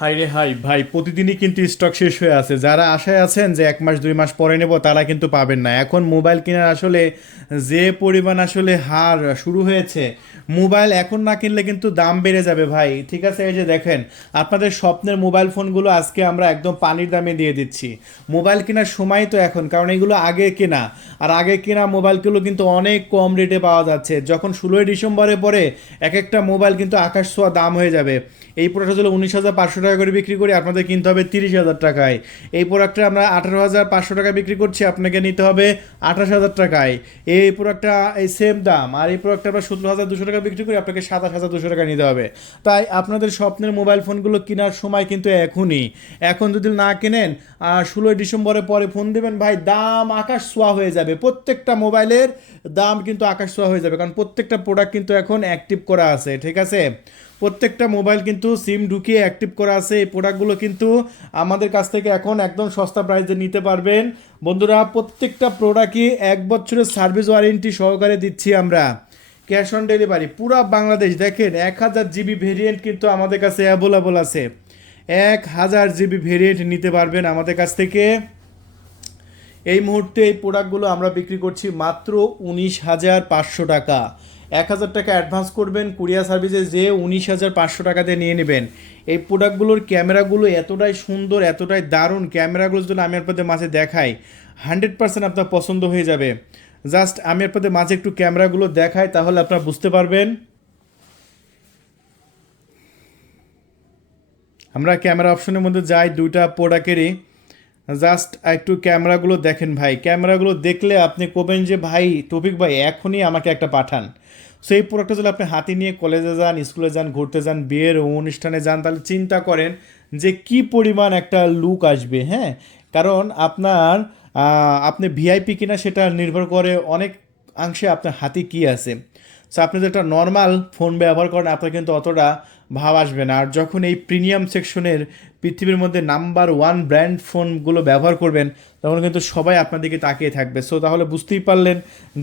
High রে high ভাই, প্রতিদিনই কিন্তু স্টক শেষ হয়ে আছে। যারা আশায় আছেন যে এক মাস, দুই মাস পরে নেব, তারা কিন্তু পাবেন না। এখন মোবাইল কেনার আসলে যে পরিমাণ আসলে হার শুরু হয়েছে মোবাইল এখন না কিনলে কিন্তু দাম বেড়ে যাবে, ভাই। ঠিক আছে, এই যে দেখেন, আপনাদের স্বপ্নের মোবাইল ফোনগুলো আজকে আমরা একদম পানির দামে দিয়ে দিচ্ছি। মোবাইল কেনার সময় তো এখন, কারণ এগুলো আগে কেনা। আর আগে কেনা মোবাইলগুলো কিন্তু অনেক কম রেটে পাওয়া যাচ্ছে। যখন ষোলোই ডিসেম্বরে পরে এক একটা মোবাইল কিন্তু আকাশ ছোঁয়া দাম হয়ে যাবে। এই প্রোডাক্ট হলো উনিশ হাজার পাঁচশো টাকা করে বিক্রি করি, আপনাদের কিনতে হবে তিরিশ হাজার টাকায়। এই প্রোডাক্টটা আমরা আঠারো হাজার পাঁচশো টাকা বিক্রি করছি, আপনাকে নিতে হবে আঠাশ হাজার টাকায়। এই প্রোডাক্টটা এই সেম দাম, আর এই প্রোডাক্টটা আমরা সতেরো হাজার দুশো টাকা বিক্রি করি, আপনাকে সাতাশ হাজার দুশো টাকা নিতে হবে। তাই আপনাদের স্বপ্নের মোবাইল ফোনগুলো কেনার সময় কিন্তু এখনই। এখন যদি না কেনেন ষোলোই ডিসেম্বরের পরে ফোন দেবেন, ভাই, দাম আকাশ ছোঁয়া হয়ে যাবে। প্রত্যেকটা মোবাইলের দাম কিন্তু আকাশ ছোঁয়া হয়ে যাবে, কারণ প্রত্যেকটা প্রোডাক্ট কিন্তু এখন অ্যাক্টিভ করা আছে, ঠিক আছে? প্রত্যেকটা মোবাইল কিন্তু সিম ঢুকিয়ে অ্যাক্টিভ করা আছে। এই প্রোডাক্টগুলো কিন্তু আমাদের কাছ থেকে এখন একদম সস্তা প্রাইসে নিতে পারবেন। বন্ধুরা, প্রত্যেকটা প্রোডাক্টই এক বছরের সার্ভিস ওয়ারেন্টি সহকারে দিচ্ছি আমরা। ক্যাশ অন ডেলিভারি, পুরো বাংলাদেশ। দেখেন, এক হাজার জিবি ভেরিয়েন্ট কিন্তু আমাদের কাছে অ্যাভেলেবল আছে। এক হাজার জিবি ভেরিয়েন্ট নিতে পারবেন আমাদের কাছ থেকে। এই মুহূর্তে এই প্রোডাক্টগুলো আমরা বিক্রি করছি মাত্র উনিশ হাজার পাঁচশো টাকা। এক হাজার টাকা অ্যাডভান্স করবেন কুরিয়ার সার্ভিসে যে উনিশ হাজার পাঁচশো টাকা দিয়ে নিয়ে নেবেন। এই প্রোডাক্টগুলোর ক্যামেরাগুলো এতটাই সুন্দর, এতটাই দারুণ ক্যামেরাগুলো যদি আমি আপনাদের মাঝে দেখাই। হান্ড্রেড পার্সেন্ট আপনার পছন্দ হয়ে যাবে। জাস্ট আমি আপনাদের মাঝে একটু ক্যামেরাগুলো দেখাই, তাহলে আপনারা বুঝতে পারবেন। আমরা ক্যামেরা অপশনের মধ্যে যাই, দুইটা প্রোডাক্টেরই জাস্ট একটু ক্যামেরাগুলো দেখেন ভাই। ক্যামেরাগুলো দেখলে আপনি কবেন যে, ভাই টপিক ভাই, এখনই আমাকে একটা পাঠান। সো এই প্রোডাক্টটা যদি আপনি হাতে নিয়ে কলেজে যান স্কুলে যান, ঘুরতে যান, বিয়ের অনুষ্ঠানে যান, তাহলে চিন্তা করেন যে, কি পরিমাণ একটা লুক আসবে হ্যাঁ? কারণ আপনার আপনি ভিআইপি কিনা সেটা নির্ভর করে অনেক অংশে আপনার হাতে কি আছে। সো আপনি যদি একটা নর্মাল ফোন ব্যবহার করেন, আপনার কিন্তু অতটা ভাব আসবে না। আর যখন এই প্রিমিয়াম সেকশনের পৃথিবীর মধ্যে নাম্বার ওয়ান ব্র্যান্ড ফোনগুলো ব্যবহার করবেন, তখন কিন্তু সবাই আপনার দিকে তাকিয়ে থাকবে। সো তাহলে বুঝতেই পারলেন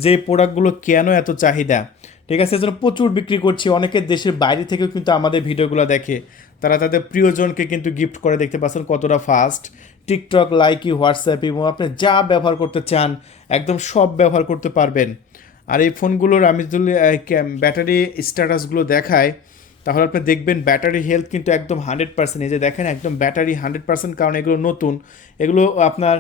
যে প্রোডাক্টগুলো কেন এত চাহিদা। ঠিক আছে, এজন্য প্রচুর বিক্রি করছি। অনেকে দেশের বাইরে থেকেও কিন্তু আমাদের ভিডিওগুলো দেখে। তারা তাদের প্রিয়জনকে কিন্তু গিফট করে। দেখতে পাচ্ছেন কতটা ফাস্ট টিকটক লাইকি হোয়াটসঅ্যাপ এবং আপনি যা ব্যবহার করতে চান, একদম সব ব্যবহার করতে পারবেন। আর এই ফোনগুলোর আমি যদি ব্যাটারি স্ট্যাটাসগুলো দেখাই তাহলে আপনি দেখবেন ব্যাটারি হেলথ কিন্তু একদম হান্ড্রেড পার্সেন্ট এই যে দেখেন একদম ব্যাটারি হান্ড্রেড পার্সেন্ট কারণ এগুলো নতুন। এগুলো আপনার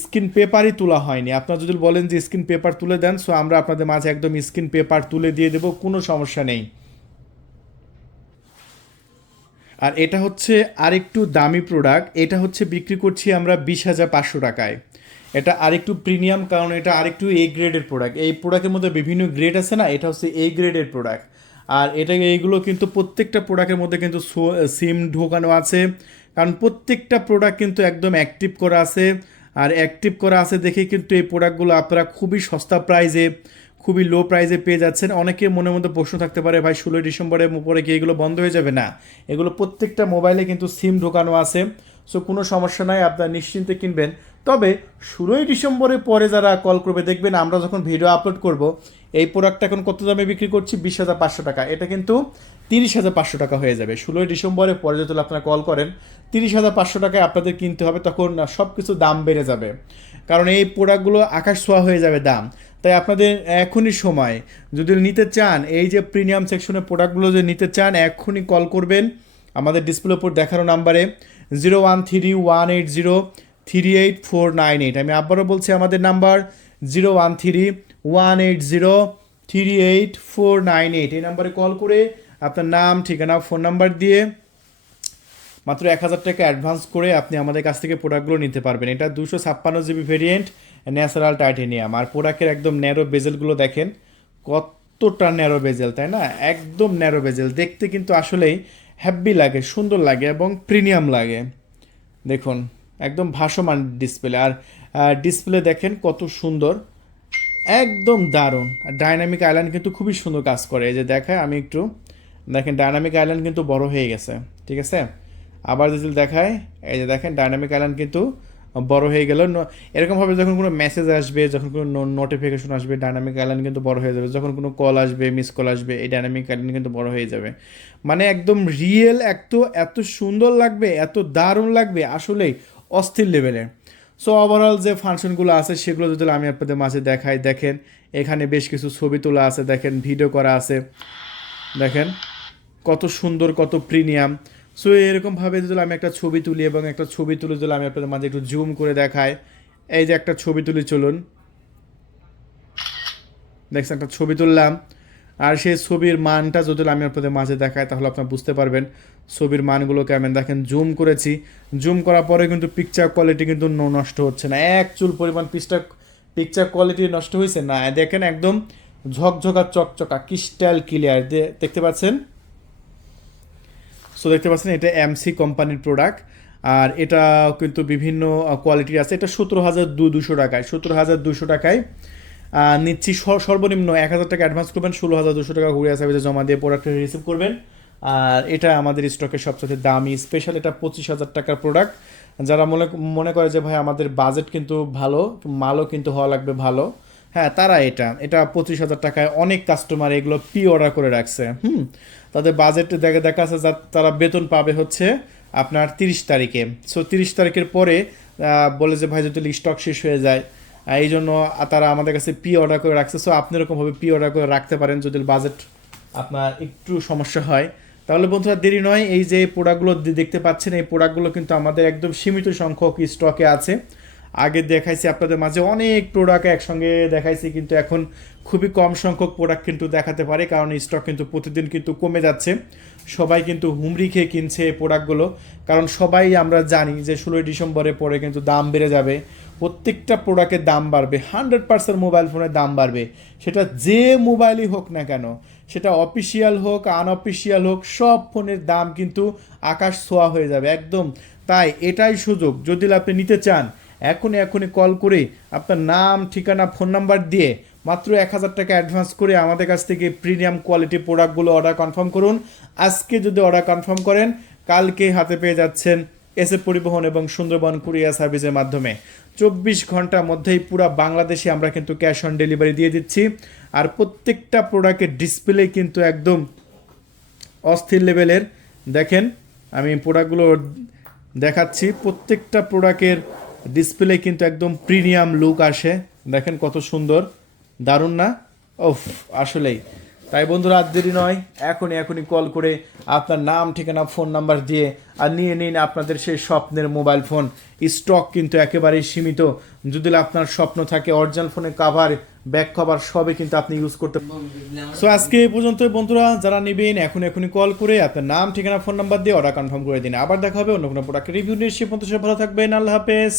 স্ক্রিন পেপারই তোলা হয়নি। আপনার যদি বলেন যে স্ক্রিন পেপার তুলে দেন সো আমরা আপনাদের মাঝে একদম স্ক্রিন পেপার তুলে দিয়ে দেবো, কোনো সমস্যা নেই। আর এটা হচ্ছে আরেকটু দামি প্রোডাক্ট এটা হচ্ছে বিক্রি করছি আমরা বিশ হাজার পাঁচশো টাকায়। এটা আরেকটু প্রিমিয়াম কারণ এটা আরেকটু এ গ্রেডের প্রোডাক্ট এই প্রোডাক্টের মধ্যে বিভিন্ন গ্রেড আছে না? এটা হচ্ছে এ গ্রেডের প্রোডাক্ট আর এটা এইগুলো কিন্তু প্রত্যেকটা প্রোডাক্টের মধ্যে কিন্তু সিম ঢোকানো আছে। কারণ প্রত্যেকটা প্রোডাক্ট কিন্তু একদম অ্যাক্টিভ করা আছে। আর অ্যাক্টিভ করা আছে দেখে কিন্তু এই প্রোডাক্টগুলো আপনারা খুবই সস্তা প্রাইজে খুবই লো প্রাইসে পেয়ে যাচ্ছেন। অনেকে মনের মধ্যে প্রশ্ন থাকতে পারে, ভাই, ষোলোই ডিসেম্বরের পরে কি এগুলো বন্ধ হয়ে যাবে? না, এগুলো প্রত্যেকটা মোবাইলে কিন্তু সিম ঢোকানো আছে। সো কোনো সমস্যা নাই, আপনারা নিশ্চিন্তে কিনবেন। তবে ষোলোই ডিসেম্বরের পরে যারা কল করবে, দেখবেন আমরা যখন ভিডিও আপলোড করব, এই প্রোডাক্টটা এখন কত দামে বিক্রি করছি? বিশ হাজার পাঁচশো টাকা। এটা কিন্তু তিরিশ হাজার পাঁচশো টাকা হয়ে যাবে। ষোলোই ডিসেম্বরের পরে যদি আপনারা কল করেন, তিরিশ হাজার পাঁচশো টাকায় আপনাদের কিনতে হবে, তখন সব কিছু দাম বেড়ে যাবে। কারণ এই প্রোডাক্টগুলো আকাশ ছোঁয়া হয়ে যাবে দাম। তাই আপনাদের এখনই সময়। যদি নিতে চান, এই যে প্রিমিয়াম সেকশনের প্রোডাক্টগুলো যদি নিতে চান, এখনই কল করবেন। আমাদের ডিসপ্লে উপর দেখানো নাম্বারে zero one three one eight zero three eight four nine eight আমি আবারও বলছি আমাদের number zero one three one eight zero three eight four nine eight এই নাম্বারে কল করে আপনার নাম, ঠিকানা ফোন নাম্বার দিয়ে মাত্র এক হাজার টাকা অ্যাডভান্স করে আপনি আমাদের কাছ থেকে প্রোডাক্টগুলো নিতে পারবেন। এটা দুশো ছাপ্পান্ন জিবি ভেরিয়েন্ট ন্যাচারাল টাইটেনিয়াম। আর প্রোডাক্টের একদম ন্যারো বেজেলগুলো দেখেন, কতটা ন্যারো বেজেল তাই না? একদম ন্যারো বেজেল দেখতে কিন্তু আসলেই হ্যাপি লাগে, সুন্দর লাগে এবং প্রিমিয়াম লাগে। দেখুন। একদম ভাসমান ডিসপ্লে আর ডিসপ্লে দেখেন কত সুন্দর, একদম দারুণ। আর ডাইনামিক আইল্যান্ড কিন্তু খুবই সুন্দর কাজ করে। এই যে দেখায়, আমি একটু দেখেন ডাইনামিক আইল্যান্ড কিন্তু বড় হয়ে গেছে, ঠিক আছে? আবার যদি দেখায়, এই যে দেখেন ডাইনামিক আইল্যান্ড কিন্তু বড় হয়ে গেল। এরকমভাবে যখন কোনো মেসেজ আসবে, যখন কোনো নোটিফিকেশন আসবে ডাইনামিক আইল্যান্ড কিন্তু বড় হয়ে যাবে। যখন কোনো কল আসবে মিস কল আসবে, এই ডাইনামিক আইল্যান্ড কিন্তু বড় হয়ে যাবে। মানে একদম রিয়েল এত এত সুন্দর লাগবে, এত দারুণ লাগবে। আসলেই অস্থির লেভেলের সো ওভারঅল যে ফাংশনগুলো আছে, সেগুলো যদি আমি আপনাদের মাঝে দেখাই, দেখেন, এখানে বেশ কিছু ছবি তোলা আছে, দেখেন ভিডিও করা আছে। দেখেন, কত সুন্দর, কত প্রিমিয়াম সো এরকমভাবে যদি আমি একটা ছবি তুলি এবং একটা ছবি তুলে যদি আমি আপনাদের মাঝে একটু জুম করে দেখাই, এই যে একটা ছবি তুলি, চলুন। দেখছেন, একটা ছবি তুললাম। আর সেই ছবির মানটা যদি আমি আপনাদের মাঝে দেখাই, তাহলে আপনারা বুঝতে পারবেন ছবির মানগুলো কেমন দেখেন জুম করেছি। জুম করার পরে কিন্তু পিকচার কোয়ালিটি কিন্তু নষ্ট হচ্ছে না। এক চুল পরিমাণ পিকচার পিকচার কোয়ালিটি নষ্ট হয়েছে না। দেখেন একদম ঝকঝকা, চকচকা ক্রিস্টাল ক্লিয়ার দেখতে পাচ্ছেন? সো দেখতে পাচ্ছেন, এটা এমসি কোম্পানির প্রোডাক্ট আর এটা কিন্তু বিভিন্ন কোয়ালিটির আছে। এটা সতেরো হাজার দু দুশো টাকায়। সতেরো হাজার দুশো টাকায় নিচ্ছি সর- সর্বনিম্ন এক হাজার টাকা অ্যাডভান্স করবেন, ষোলো হাজার দুশো টাকা ঘুরে সার্ভিসে জমা দিয়ে প্রোডাক্টটা রিসিভ করবেন। আর এটা আমাদের স্টকের সবচেয়ে দামি স্পেশাল এটা পঁচিশ হাজার টাকার প্রোডাক্ট যারা মনে মনে করে যে, ভাই, আমাদের বাজেট কিন্তু ভালো, মালও কিন্তু হওয়া লাগবে ভালো। হ্যাঁ তারা এটা এটা পঁচিশ হাজার টাকায় অনেক কাস্টমার এগুলো পি অর্ডার করে রাখছে, হুম? তাদের বাজেট দেখা দেখা আছে যা তারা বেতন পাবে হচ্ছে আপনার তিরিশ তারিখে। সো তিরিশ তারিখের পরে বলে যে, ভাই, যদি স্টক শেষ হয়ে যায় এই জন্য তারা আমাদের কাছে পি অর্ডার করে রাখছে। সো আপনি এরকমভাবে পি অর্ডার করে রাখতে পারেন যদি বাজেট আপনার একটু সমস্যা হয়। তাহলে বন্ধুরা, দেরি নয়, এই যে প্রোডাক্টগুলো দেখতে পাচ্ছেন, এই প্রোডাক্টগুলো কিন্তু আমাদের একদম সীমিত সংখ্যক স্টকে আছে। আগে দেখাইছি আপনাদের মাঝে অনেক প্রোডাক্ট একসঙ্গে দেখাইছি, কিন্তু এখন খুবই কম সংখ্যক প্রোডাক্ট কিন্তু দেখাতে পারে, কারণ স্টক কিন্তু প্রতিদিন কিন্তু কমে যাচ্ছে। সবাই কিন্তু হুমড়ি খেয়ে কিনছে এই প্রোডাক্টগুলো কারণ সবাই আমরা জানি যে ষোলোই ডিসেম্বরের পরে কিন্তু দাম বেড়ে যাবে। প্রত্যেকটা প্রোডাক্টের দাম বাড়বে হান্ড্রেড পার্সেন্ট মোবাইল ফোনের দাম বাড়বে। সেটা যে মোবাইলই হোক না কেন, সেটা অফিসিয়াল হোক আনঅফিসিয়াল হোক, সব ফোনের দাম কিন্তু আকাশ ছোঁয়া হয়ে যাবে, একদম। তাই এটাই সুযোগ। যদি আপনি নিতে চান, এখনই এখনই কল করে আপনার নাম, ঠিকানা ফোন নাম্বার দিয়ে মাত্র এক হাজার টাকা অ্যাডভান্স করে আমাদের কাছ থেকে প্রিমিয়াম কোয়ালিটি প্রোডাক্টগুলো অর্ডার কনফার্ম করুন। আজকে যদি অর্ডার কনফার্ম করেন, কালকে হাতে পেয়ে যাচ্ছেন এসে পরিবহন এবং সুন্দরবন কুরিয়ার সার্ভিসের মাধ্যমে। চব্বিশ ঘণ্টার মধ্যেই পুরো বাংলাদেশে আমরা কিন্তু ক্যাশ অন ডেলিভারি দিয়ে দিচ্ছি। আর প্রত্যেকটা প্রোডাক্টের ডিসপ্লে কিন্তু একদম অস্থির লেভেলের দেখেন, আমি প্রোডাক্টগুলো দেখাচ্ছি। প্রত্যেকটা প্রোডাক্টের ডিসপ্লে কিন্তু একদম প্রিমিয়াম লুক আসে। দেখেন কত সুন্দর। দারুণ না? ওফ আসলেই। তাই বন্ধুরা, আর দেরি নয়, এখনই এখনই কল করে আপনার নাম, ঠিকানা ফোন নাম্বার দিয়ে আর নিয়ে নিন আপনাদের সেই স্বপ্নের মোবাইল ফোন স্টক কিন্তু একেবারেই সীমিত। যদি আপনার স্বপ্ন থাকে অরিজিনাল ফোনের কাভার ব্যাক কভার সবই কিন্তু আপনি ইউজ করতে সো আজকে এই পর্যন্ত বন্ধুরা, যারা নেবেন এখন এখনই কল করে আপনার নাম, ঠিকানা ফোন নাম্বার দিয়ে অর্ডার কনফার্ম করে দিন। আবার দেখা হবে অন্য কোনো প্রোডাক্টের রিভিউ নিয়ে। সে পর্যন্ত ভালো থাকবেন। আল্লাহ হাফেজ।